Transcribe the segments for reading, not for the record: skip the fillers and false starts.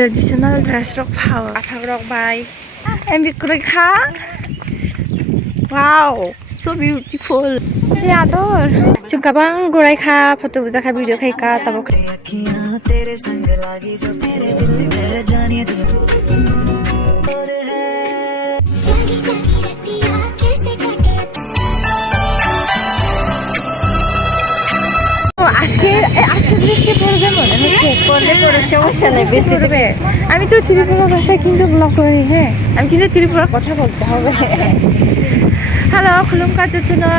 traditional dress rok phao aphak rok bai em bikroi kha wow so beautiful ji ador chung kabang gorai kha photo buja kha video khai ka tabo tere sang lagi jo tere dil घर जाने तुझे আজকে বৃষ্টি পড়বে মনে হচ্ছে পড়লে কোনো সমস্যা নেই বৃষ্টি পড়বে আমি তো ত্রিপুরা ভাষা কিন্তু ব্লগ করি হ্যাঁ আমি কিন্তু ত্রিপুরা কথা বলতে হবে হ্যালো খুলুমকা জুতুনো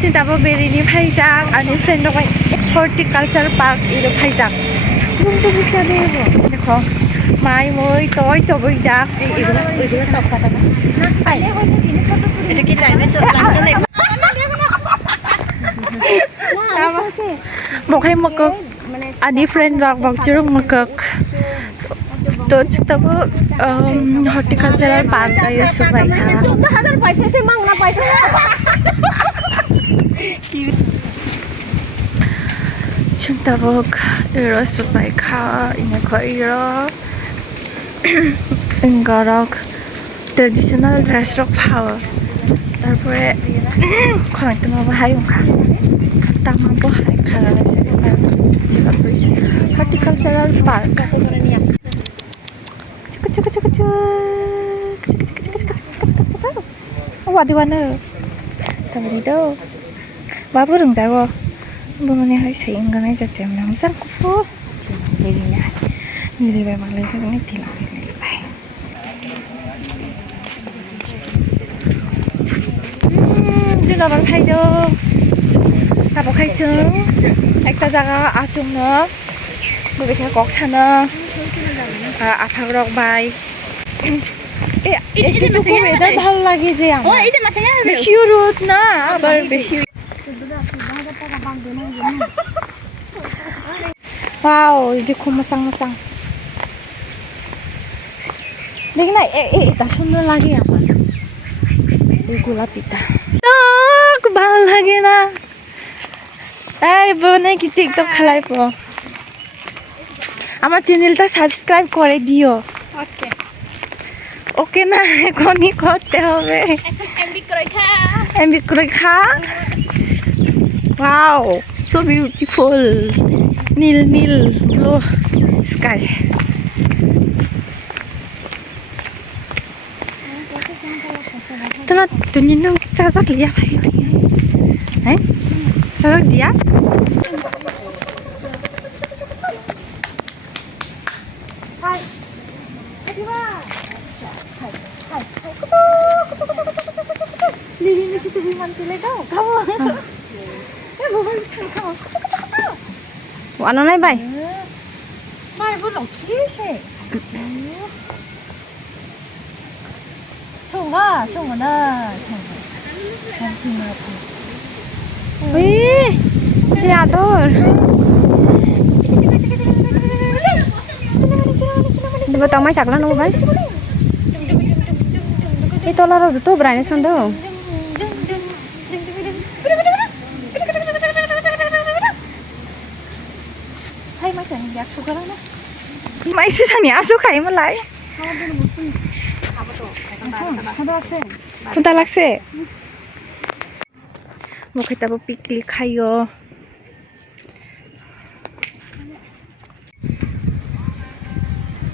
চিন্তাবো বেরিনি ফাইজাক আনি ফ্রেন্ড দকাই হর্টিকালচার পার্ক ইরো ফাইজাক বুমতো বিছা দেবো দেখো মাই মই তই তবই যাক এগুলো সব কথা না পাইলে হয়তো দিনে ফটো তুলি এটা কি টাইমে চলে một hay một cực anh đi friend rock vào chưa một cực tôi chúng ta có horticultural park đây là số bảy khá chúng ta có ở số bảy khá ini koi ro enggak traditional dress rock power তারপরে খনতে মামা high ওখা তামা বহাই খারা আছে যেটা পড়ছে horticultural park 와디와는 다리도 마블은 자고 뭐만에 할 수 있는 건 이제 때문에 항상 꾸고 지금 내리냐 내리면 막 내리는 뒤로 내리봐 지나간 타이도 가복 할증 액다자가 아중너 뭐베케 꼭차너 아파그럭 바이 이게 또 고메다 달라기지 않아 이제 마찬가지야 메시우롯 나 아발 메시우 와우 이제 고마상마상 내가 나 손을 나게 아마 গোলাপিটা খুব ভালো লাগে না এই বোনে কি টিকটক খেলাই পো আমার চ্যানেলটা সাবস্ক্রাইব করে দিও ওকে ওকে না এখনই করতে হবে এমবি করে খা ওয়াও সো বিউটিফুল নীল নীল ব্লু স্কাই তোমার দুনিয়া নং চাজাক লিয়া ভাই হ্যাঁ চাজাক জিয়া লিলি সিতে বিমান তুলে দাও খাও এ বাবা খাও ওয়ানো নাই ভাই ভাই বলো কি হইছে 총아 왜 지아돌 coba tao mai chặt nó vậy cái to là rồi tôi brai xong đâu hay mai chẳng nhạc số cái đó mai sẽ chẳng nhạc số cái mà lại Kunta lakse. Mau kita piknik kayo.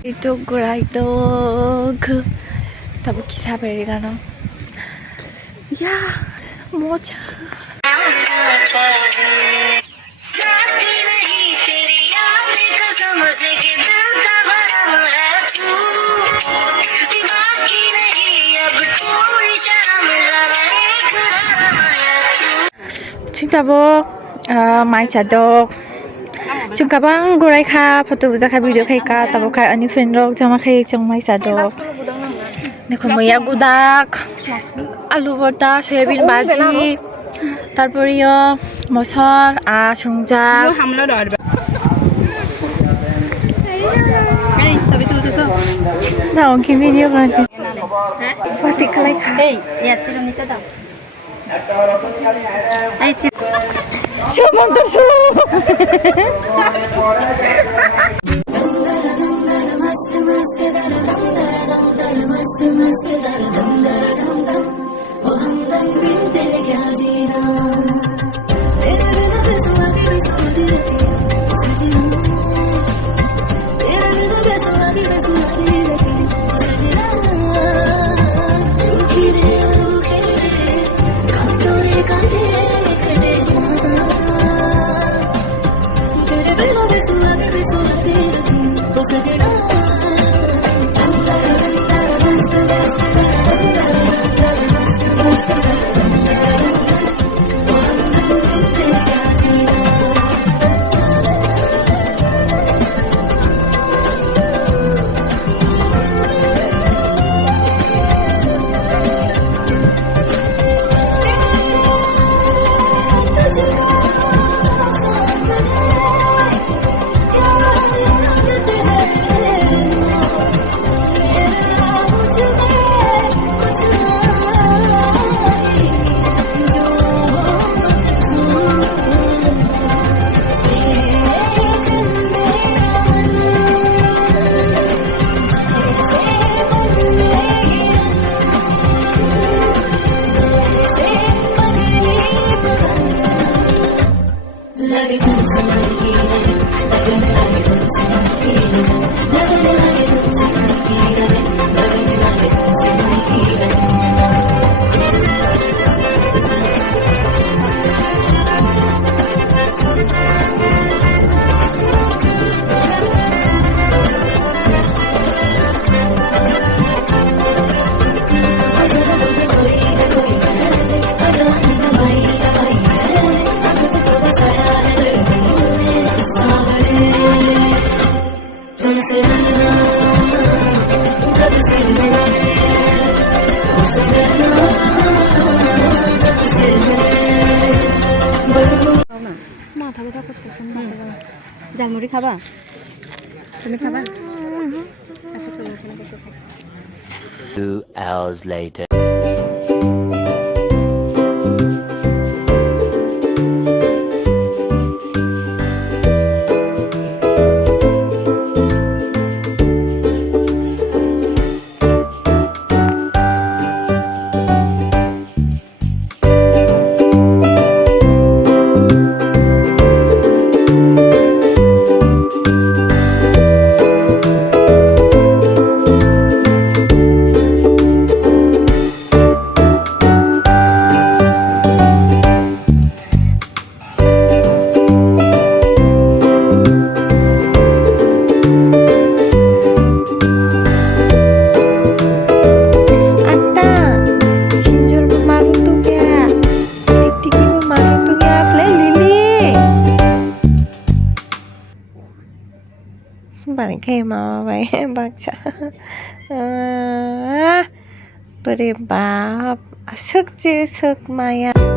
Itu gurai dog. Tabu kisah berigano. Ya, mocha. Tripura mai chadok chung kabang gorai kha photo buja kha video khai ka tabo khai ani friend rok jama khai chung mai chadok দেখো ময়া গুদাক আলু ভর্তা soybean ভাজি তারপরিও মসর সংজা হামলা ধরবে এই ছবি তুলতেছো না কি ভিডিও বানাচ্ছি হ্যাঁ বাতি খালাই খা এই ইয়া ছিল নিতে দাও এই ছিল সমুদ্র মাথা ব্যথা করতেছে ঝালমুড়ি খাবা তুমি খাবা আচ্ছা চলো চলো বসে খাই 2 hours later bạn khe mà vậy bác cha beri bab sức chứ sức maya